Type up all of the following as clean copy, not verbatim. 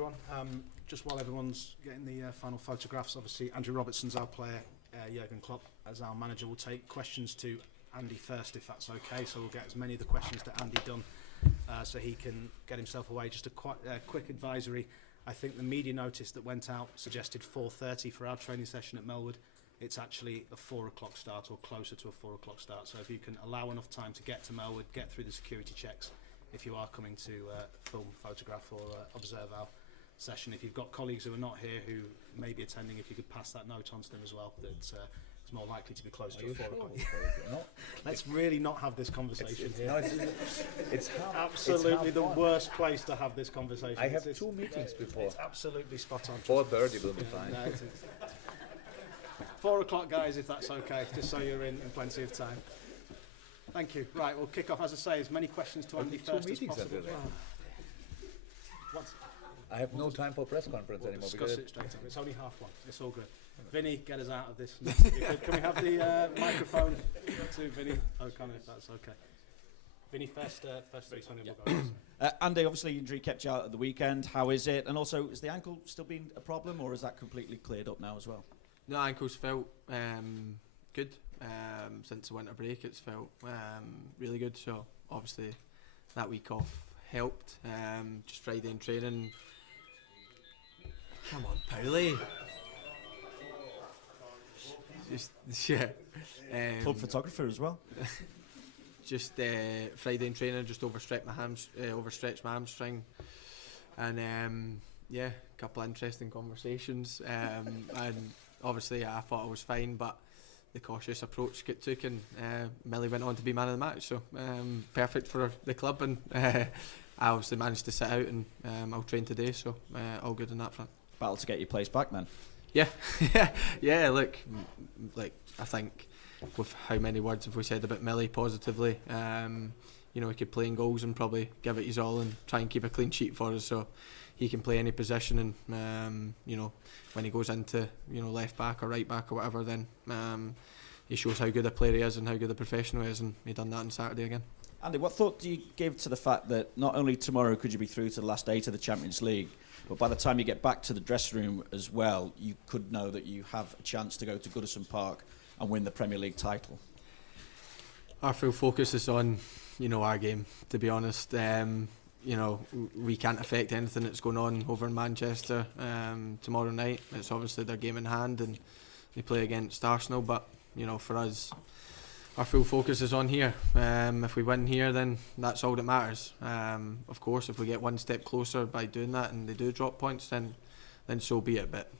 everyone. Just while everyone's getting the final photographs, obviously Andrew Robertson's our player, Jurgen Klopp as our manager will take questions to Andy first, if that's okay. So we'll get as many of the questions to Andy done so he can get himself away. Just a quick advisory. I think the media notice that went out suggested 4:30 for our training session at Melwood. It's actually a 4 o'clock start, or closer to a 4 o'clock start. So if you can allow enough time to get to Melwood, get through the security checks, if you are coming to film, photograph or observe our session. If you've got colleagues who are not here who may be attending, if you could pass that note on to them as well, that it's more likely to be close to a 4 o'clock. Let's really not have this conversation here. It's absolutely the worst place to have this conversation. I have 2 meetings before. It's absolutely spot on. 4:30 will be fine. No, 4 o'clock, guys, if that's okay, just so you're in plenty of time. Thank you. Right, we'll kick off, as I say, as many questions to Andy first as possible. I have no time for press conference anymore. Discuss it straight up. It's only 1:30. It's all good. Vinny, get us out of this. Can we have the microphone to Vinny O'Connor, if that's okay? Vinny, first 3 Andy, obviously injury kept you out at the weekend. How is it? And also, is the ankle still been a problem, or is that completely cleared up now as well? No, ankle's felt good. Since the winter break, it's felt really good. So obviously that week off helped. Just Friday in training. Come on, Paulie. Club photographer as well. Just Friday in training, just overstretched my hamstring, and a couple of interesting conversations. And obviously, I thought I was fine, but the cautious approach get took, and Millie went on to be man of the match. So perfect for the club, and I obviously managed to sit out, and I'll train today. So all good on that front. Battle to get your place back, then. Yeah, yeah. Look, like I think with how many words have we said about Millie positively, he could play in goals and probably give it his all and try and keep a clean sheet for us. So he can play any position, and when he goes into left back or right back or whatever, then he shows how good a player he is and how good a professional he is, and he done that on Saturday again. Andy, what thought do you give to the fact that not only tomorrow could you be through to the last 8 of the Champions League, but by the time you get back to the dressing room as well, you could know that you have a chance to go to Goodison Park and win the Premier League title? Our full focus is on, our game, to be honest. We can't affect anything that's going on over in Manchester tomorrow night. It's obviously their game in hand and they play against Arsenal, but, for us, our full focus is on here. If we win here, then that's all that matters. Of course, if we get one step closer by doing that and they do drop points, then so be it. But,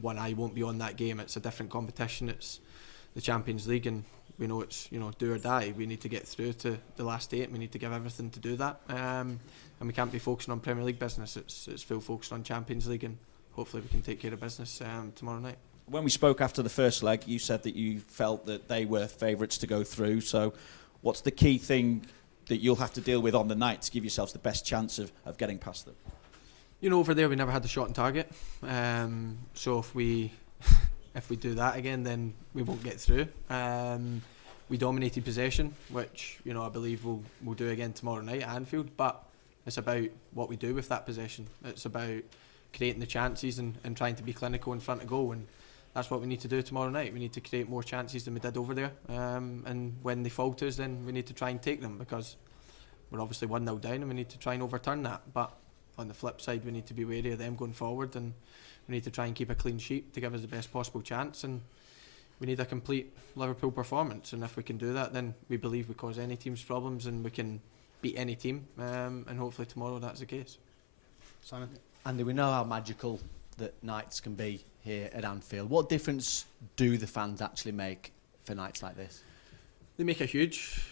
one eye won't be on that game. It's a different competition. It's the Champions League, and we know it's do or die. We need to get through to the last 8. We need to give everything to do that, and we can't be focusing on Premier League business. It's full focus on Champions League, and hopefully we can take care of business tomorrow night. When we spoke after the first leg, you said that you felt that they were favourites to go through. So what's the key thing that you'll have to deal with on the night to give yourselves the best chance of getting past them? Over there we never had the shot on target, so if we do that again, then we won't get through. We dominated possession, which I believe we'll do again tomorrow night at Anfield, but it's about what we do with that possession. It's about creating the chances and trying to be clinical in front of goal, and that's what we need to do tomorrow night. We need to create more chances than we did over there, and when they fall to us, then we need to try and take them, because we're obviously 1-0 down and we need to try and overturn that. But on the flip side, we need to be wary of them going forward, and we need to try and keep a clean sheet to give us the best possible chance, and we need a complete Liverpool performance. And if we can do that, then we believe we cause any team's problems and we can beat any team, and hopefully tomorrow that's the case. Simon? Andy, we know how magical that nights can be here at Anfield. What difference do the fans actually make for nights like this? They make a huge,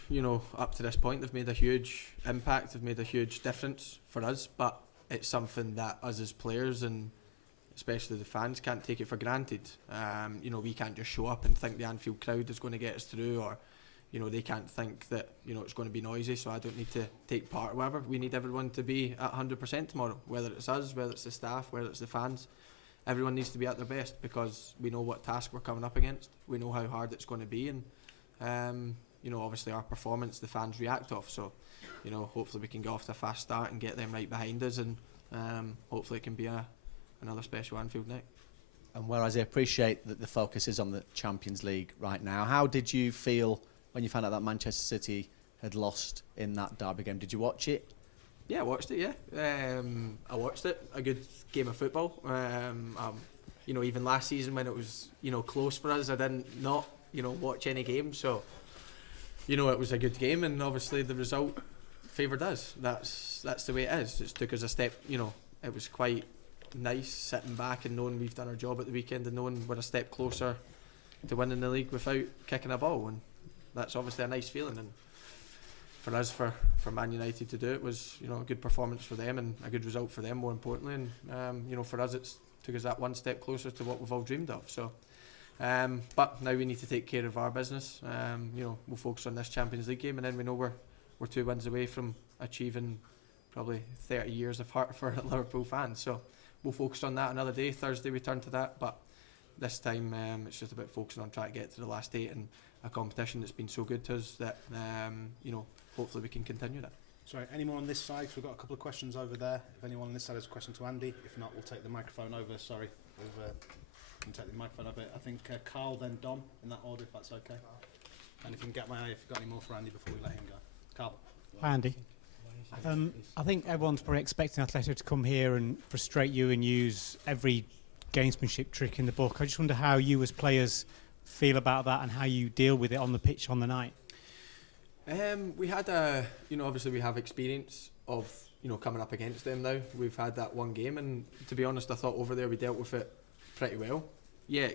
up to this point, they've made a huge impact, they've made a huge difference for us, but it's something that us as players and especially the fans can't take it for granted. We can't just show up and think the Anfield crowd is going to get us through, or they can't think that it's going to be noisy, so I don't need to take part or whatever. We need everyone to be at 100% tomorrow, whether it's us, whether it's the staff, whether it's the fans. Everyone needs to be at their best, because we know what task we're coming up against. We know how hard it's going to be, and obviously our performance the fans react off. So hopefully we can get off to a fast start and get them right behind us, and hopefully it can be another special Anfield night. And whereas I appreciate that the focus is on the Champions League right now, how did you feel when you found out that Manchester City had lost in that derby game? Did you watch it? Yeah, I watched it. Yeah, I watched it. A good game of football. Even last season when it was close for us, I didn't not watch any games. So it was a good game, and obviously the result favoured us. That's the way it is. It took us a step. It was quite nice sitting back and knowing we've done our job at the weekend and knowing we're a step closer to winning the league without kicking a ball, and that's obviously a nice feeling. And for us, for Man United to do it was a good performance for them and a good result for them, more importantly. And for us, it's took us that one step closer to what we've all dreamed of. So, but now we need to take care of our business. We'll focus on this Champions League game, and then we know we're 2 wins away from achieving probably 30 years of heart for Liverpool fans. So we'll focus on that another day. Thursday we turn to that, but this time it's just about focusing on trying to get to the last 8 in a competition that's been so good to us that hopefully we can continue that. Sorry, any more on this side? 'Cause we've got a couple of questions over there. If anyone on this side has a question to Andy, if not, we'll take the microphone over. Sorry, we'll take the microphone over. I think Carl, then Dom, in that order, if that's okay. And if you can get my eye, if you've got any more for Andy before we let him go. Carl. Hi, Andy. I think everyone's probably expecting Atletico to come here and frustrate you and use every gamesmanship trick in the book. I just wonder how you as players feel about that and how you deal with it on the pitch on the night. We had obviously we have experience of coming up against them now. We've had that one game, and to be honest, I thought over there we dealt with it pretty well. Yeah,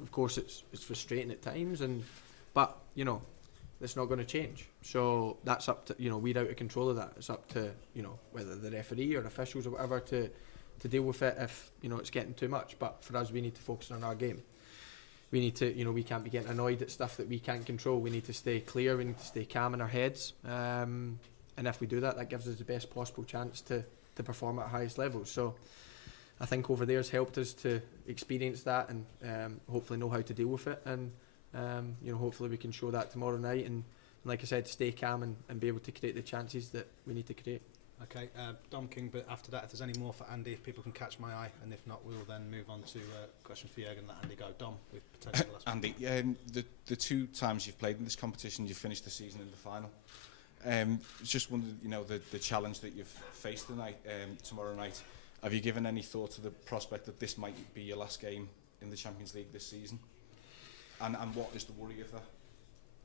of course it's frustrating at times, but it's not going to change. So that's up to we're out of control of that. It's up to whether the referee or officials or whatever to deal with it if it's getting too much. But for us, we need to focus on our game. We need to, we can't be getting annoyed at stuff that we can't control. We need to stay clear. We need to stay calm in our heads. And if we do that, that gives us the best possible chance to perform at highest levels. So I think over there has helped us to experience that and hopefully know how to deal with it. And, hopefully we can show that tomorrow night. And like I said, stay calm and be able to create the chances that we need to create. Okay, Dom King, but after that, if there's any more for Andy, if people can catch my eye, and if not, we'll then move on to a question for Jurgen. Let Andy go. Dom, with potential last Andy, the 2 times you've played in this competition, you finished the season in the final. Just wondered, the challenge that you've faced tonight, tomorrow night. Have you given any thought to the prospect that this might be your last game in the Champions League this season? And what is the worry of that?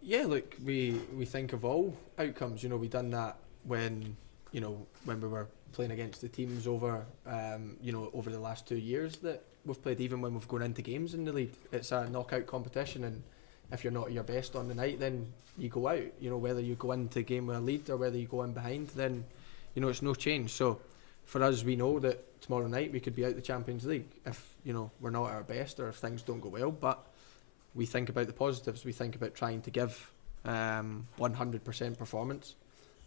Yeah, look, we think of all outcomes. We done that when we were playing against the teams over the last 2 years that we've played, even when we've gone into games in the league. It's a knockout competition, and if you're not at your best on the night, then you go out. Whether you go into a game with a lead or whether you go in behind, then it's no change. So for us, we know that tomorrow night we could be out the Champions League if we're not at our best or if things don't go well. But we think about the positives. We think about trying to give 100% performance.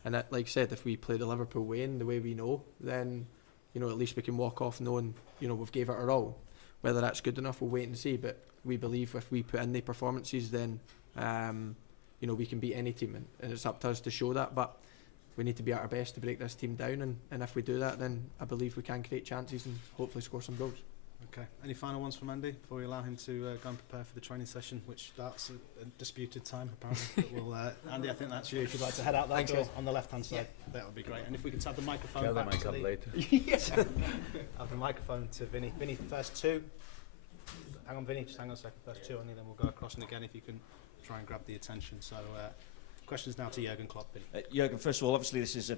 And that, like I said, if we play the Liverpool way in the way we know, then at least we can walk off knowing we've gave it our all. Whether that's good enough, we'll wait and see. But we believe if we put in the performances, then we can beat any team, and it's up to us to show that. But we need to be at our best to break this team down, and if we do that, then I believe we can create chances and hopefully score some goals. Okay. Any final ones from Andy before we allow him to go and prepare for the training session, which starts at a disputed time apparently? But we'll, Andy, I think that's you. If you'd like to head out that door on the left-hand side, that would be great. And if we could have the microphone Tell back them I to come the later. have the microphone to Vinny. Vinny, first 2. Hang on, Vinny. Just hang on a second. First 2, and then we'll go across. And again, if you can try and grab the attention. So, questions now to Jurgen Klopp. Vinny. Jurgen, first of all, obviously this is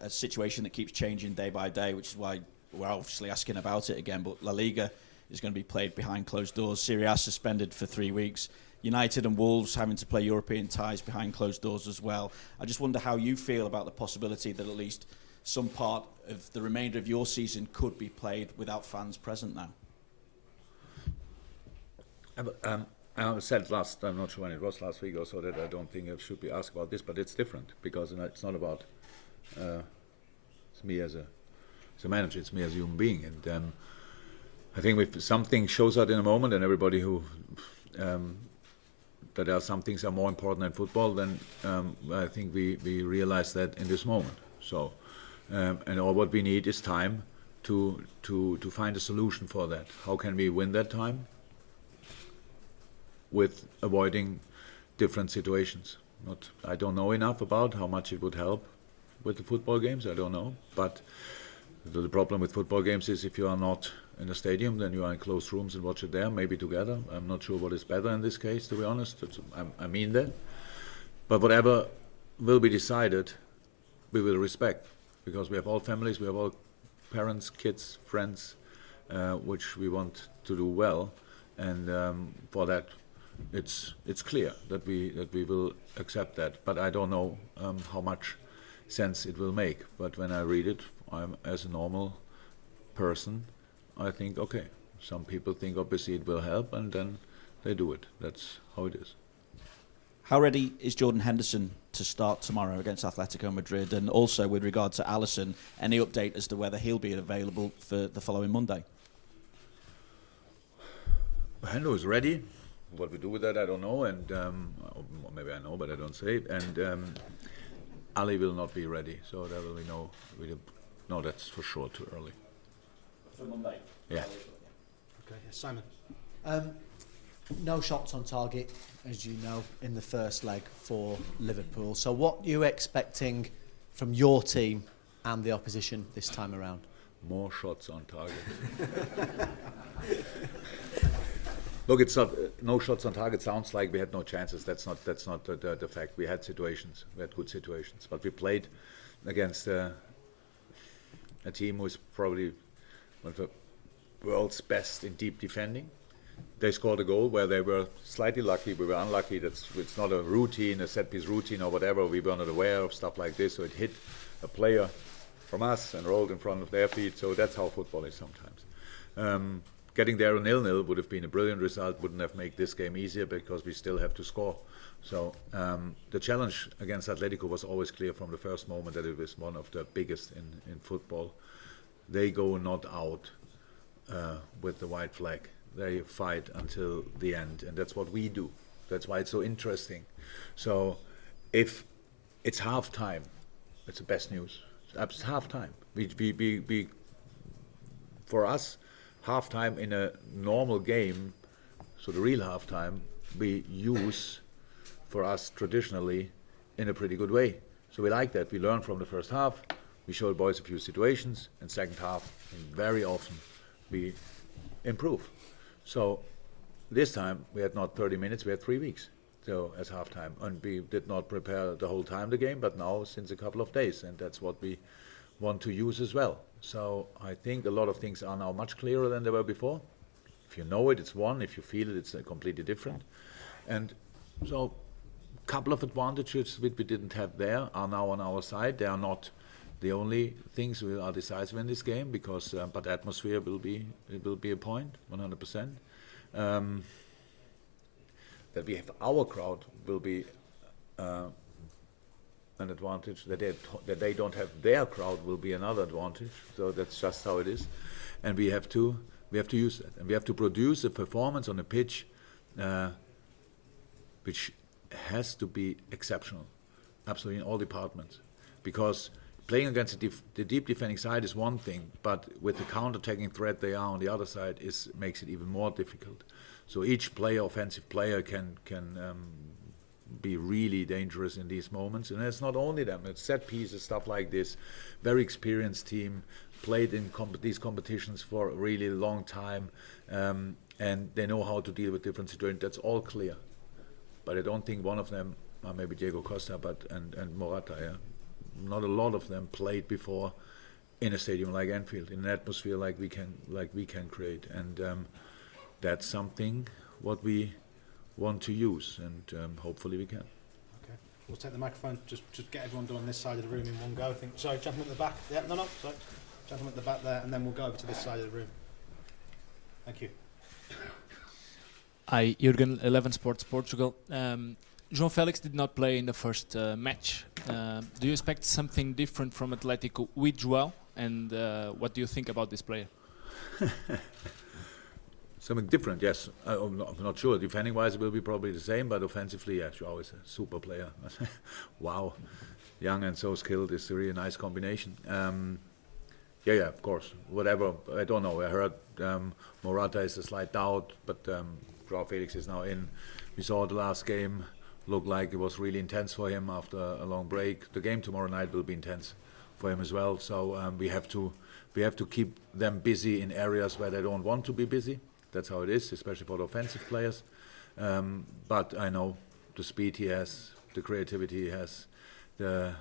a situation that keeps changing day by day, which is why we're obviously asking about it again. But La Liga is going to be played behind closed doors. Serie A suspended for 3 weeks. United and Wolves having to play European ties behind closed doors as well. I just wonder how you feel about the possibility that at least some part of the remainder of your season could be played without fans present now. I said I'm not sure when it was last week or so, that I don't think I should be asked about this, but it's different because it's not about it's me as a manager, it's me as a human being, and I think if something shows out in a moment, and everybody who that there are some things that are more important than football, then I think we realize that in this moment. So, and all what we need is time to find a solution for that. How can we win that time with avoiding different situations? I don't know enough about how much it would help with the football games. I don't know, but the problem with football games is if you are not in a stadium, then you are in closed rooms and watch it there, maybe together. I'm not sure what is better in this case, to be honest. I mean that. But whatever will be decided, we will respect, because we have all families, we have all parents, kids, friends, which we want to do well, and for that, it's clear that we will accept that. But I don't know how much sense it will make. But when I read it, I'm as a normal person, I think, okay, some people think obviously it will help, and then they do it. That's how it is. How ready is Jordan Henderson to start tomorrow against Atletico Madrid? And also with regard to Alisson, any update as to whether he'll be available for the following Monday? Hendo is ready. What we do with that, I don't know, and or maybe I know, but I don't say it. And Ali will not be ready, so there will be no, that's for sure too early. For Monday? Yeah. Okay, Simon. No shots on target, as you know, in the first leg for Liverpool. So what are you expecting from your team and the opposition this time around? More shots on target. Look, it's not no shots on target. Sounds like we had no chances. That's not the fact. We had situations. We had good situations, but we played against a team who is probably one of the world's best in deep defending. They scored a goal where they were slightly lucky. We were unlucky. It's not a routine, a set-piece routine or whatever. We were not aware of stuff like this, so it hit a player from us and rolled in front of their feet. So that's how football is sometimes. Getting there 0-0 would have been a brilliant result. Wouldn't have made this game easier because we still have to score. So the challenge against Atletico was always clear from the first moment that it was one of the biggest in football. They go not out with the white flag. They fight until the end, and that's what we do. That's why it's so interesting. So if it's half time, it's the best news. It's half time. We for us, half time in a normal game, so the real half time, we use for us traditionally in a pretty good way. So we like that. We learn from the first half. We show the boys a few situations, and second half, very often, we improve. So this time we had not 30 minutes, we had 3 weeks. So as halftime, and we did not prepare the whole time the game, but now since a couple of days, and that's what we want to use as well. So I think a lot of things are now much clearer than they were before. If you know it, it's one. If you feel it, it's completely different. And so a couple of advantages which we didn't have there are now on our side. They are not the only things that are decisive in this game, because but atmosphere will be a point, 100%. That we have our crowd will be an advantage. That they don't have their crowd will be another advantage. So that's just how it is, and we have to use that, and we have to produce a performance on the pitch which has to be exceptional, absolutely in all departments, because playing against the deep defending side is one thing, but with the counter-attacking threat they are on the other side makes it even more difficult. So each player, offensive player, can be really dangerous in these moments. And it's not only them; it's set pieces, stuff like this. Very experienced team, played in these competitions for a really long time, and they know how to deal with different situations. That's all clear. But I don't think one of them, maybe Diego Costa, and Morata, yeah. Not a lot of them played before in a stadium like Anfield, in an atmosphere like we can create, and that's something what we want to use, and hopefully we can. Okay, we'll take the microphone. Just get everyone done on this side of the room in one go. I think. Sorry, gentleman at the back. Yeah, no, sorry, gentleman at the back there, and then we'll go over to this side of the room. Thank you. Hi, Jurgen, 11 Sports Portugal. João Felix did not play in the first match. Do you expect something different from Atletico with João? And what do you think about this player? Something different, yes. I'm not sure. Defending-wise, it will be probably the same, but offensively, yes, João is a super player. Wow, young and so skilled is a really nice combination. Yeah, of course. Whatever, I don't know. I heard Morata is a slight doubt, but Joao Felix is now in. We saw the last game looked like it was really intense for him after a long break. The game tomorrow night will be intense for him as well. So we have to keep them busy in areas where they don't want to be busy. That's how it is, especially for the offensive players. But I know the speed he has, the creativity he has, the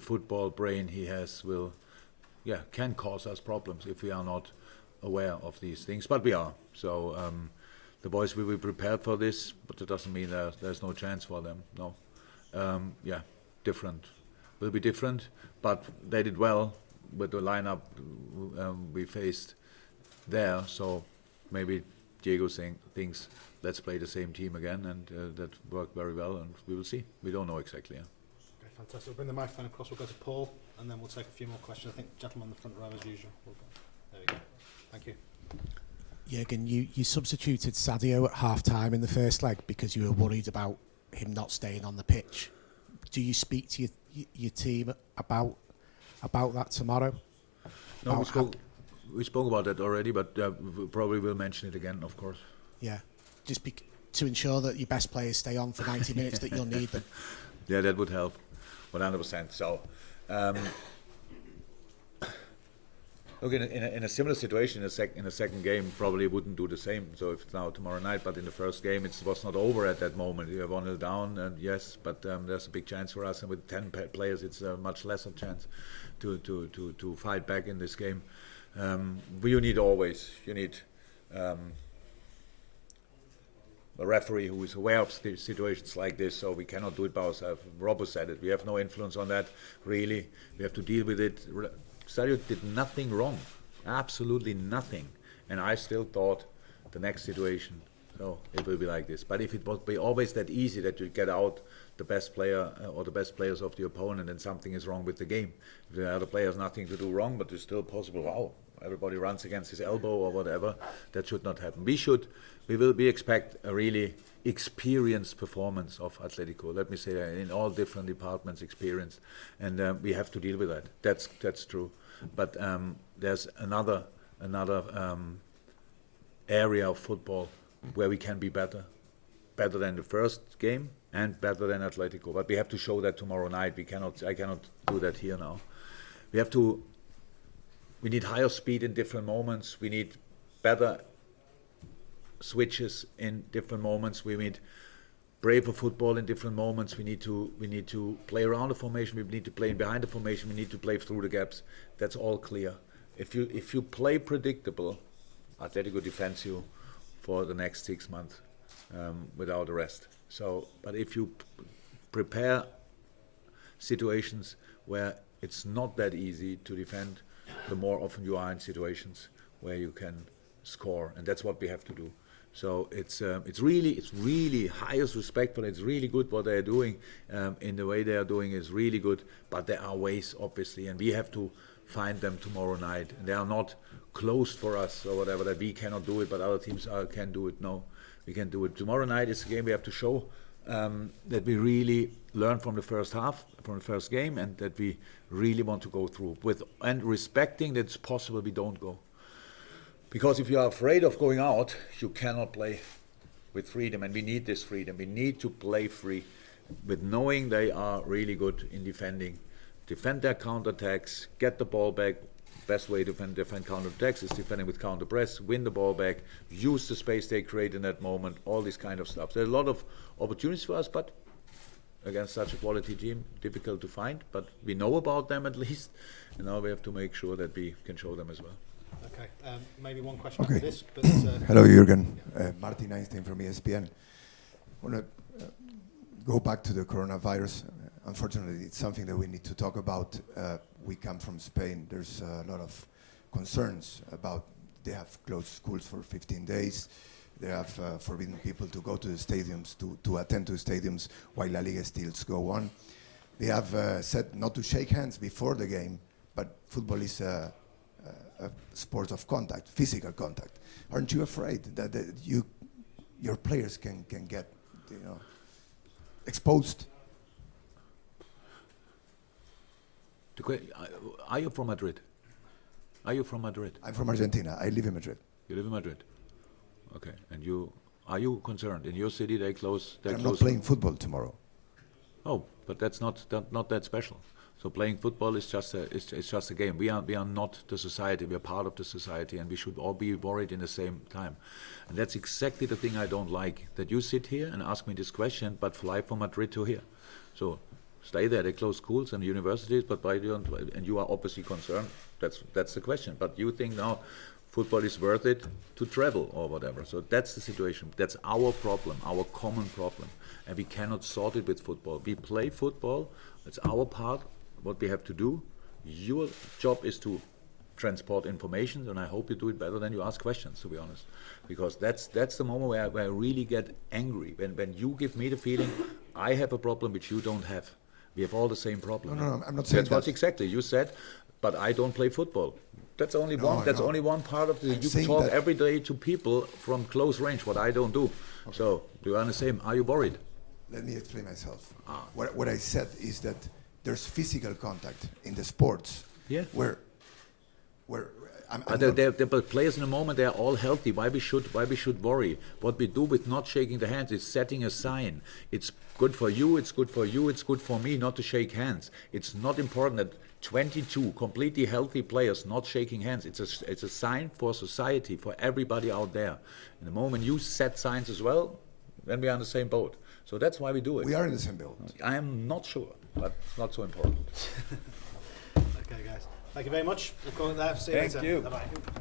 football brain he has can cause us problems if we are not aware of these things. But we are. So the boys will be prepared for this, but it doesn't mean there's no chance for them. No. Different. Will be different, but they did well with the lineup we faced there. So maybe Diego thinks let's play the same team again, and that worked very well, and we will see. We don't know exactly. Yeah. Okay, fantastic. We'll bring the microphone across. We'll go to Paul, and then we'll take a few more questions. I think gentleman on the front row as usual. There we go. Thank you. Jurgen, you substituted Sadio at half-time in the first leg because you were worried about him not staying on the pitch. Do you speak to your team about that tomorrow? No, we spoke about that already, but we probably will mention it again, of course. Yeah, just to ensure that your best players stay on for 90 minutes, that you'll need them. Yeah, that would help, 100%. So, look, in a similar situation, in the second game, probably wouldn't do the same. So if it's now tomorrow night, but in the first game, it was not over at that moment. We have 1-0 down, and yes, but there's a big chance for us. And with 10 players, it's a much lesser chance to fight back in this game. You need a referee who is aware of situations like this, so we cannot do it by ourselves. Robert said it. We have no influence on that, really. We have to deal with it. Sadio did nothing wrong, absolutely nothing. And I still thought the next situation, so it will be like this. But if it would be always that easy that you get out the best player or the best players of the opponent and something is wrong with the game. If the other player has nothing to do wrong, but it's still possible, wow, everybody runs against his elbow or whatever, that should not happen. We expect a really experienced performance of Atletico. Let me say that in all different departments, experienced, and we have to deal with that. That's true. But there's another area of football where we can be better than the first game and better than Atletico. But we have to show that tomorrow night. I cannot do that here now. We need higher speed in different moments. We need better switches in different moments. We need braver football in different moments. We need to play around the formation. We need to play behind the formation. We need to play through the gaps. That's all clear. If you play predictable, Atletico defends you for the next 6 months without a rest. So, but if you prepare situations where it's not that easy to defend, the more often you are in situations where you can score, and that's what we have to do. So it's really highest respect for it. It's really good what they are doing. In the way they are doing is really good, but there are ways, obviously, and we have to find them tomorrow night. And they are not closed for us or whatever, that we cannot do it, but other teams can do it. No, we can do it. Tomorrow night is a game we have to show that we really learn from the first half, from the first game, and that we really want to go through with, and respecting that it's possible we don't go. Because if you are afraid of going out, you cannot play with freedom, and we need this freedom. We need to play free with knowing they are really good in defend their counterattacks, get the ball back. Best way to defend counterattacks is defending with counter press, win the ball back, use the space they create in that moment, all this kind of stuff. There's a lot of opportunities for us, but against such a quality team, difficult to find, but we know about them at least, and now we have to make sure that we can show them as well. Okay, maybe one question Okay. after this. But, Hello, Jurgen. Martin Einstein from ESPN. I want to go back to the coronavirus. Unfortunately, it's something that we need to talk about. We come from Spain. There's a lot of concerns about, they have closed schools for 15 days. They have forbidden people to go to the stadiums, to attend to stadiums while La Liga still go on. They have said not to shake hands before the game, but football is a sport of contact, physical contact. Aren't you afraid that your players can get exposed? Are you from Madrid? Are you from Madrid? I'm from Argentina. I live in Madrid. You live in Madrid. Okay. And are you concerned? In your city, they close. I'm not playing football tomorrow. Oh, but that's not that special. So playing football is just a game. We are not the society. We are part of the society, and we should all be worried in the same time. And that's exactly the thing I don't like. That you sit here and ask me this question, but fly from Madrid to here. So stay there. They close schools and universities, but why don't? And you are obviously concerned. That's the question. But you think now football is worth it to travel or whatever. So that's the situation. That's our problem, our common problem, and we cannot sort it with football. We play football. It's our part. What we have to do. Your job is to transport information, and I hope you do it better than you ask questions, to be honest. Because that's the moment where I really get angry. When you give me the feeling I have a problem which you don't have. We have all the same problem. No, I'm not saying that's what exactly you said, but I don't play football. That's only only one part of the. You talk every day to people from close range, what I don't do. Okay. So you are the same. Are you worried? Let me explain myself. What I said is that there's physical contact in the sports. Yeah. Where but players in the moment, they are all healthy. Why we should worry? What we do with not shaking the hands is setting a sign. It's good for you. It's good for you. It's good for me not to shake hands. It's not important that 22 completely healthy players not shaking hands. It's a sign for society, for everybody out there. In the moment you set signs as well, then we are in the same boat. So that's why we do it. We are in the same boat. I am not sure, but it's not so important. Okay, guys. Thank you very much. We'll call it there. See you later. Thank you. Bye-bye.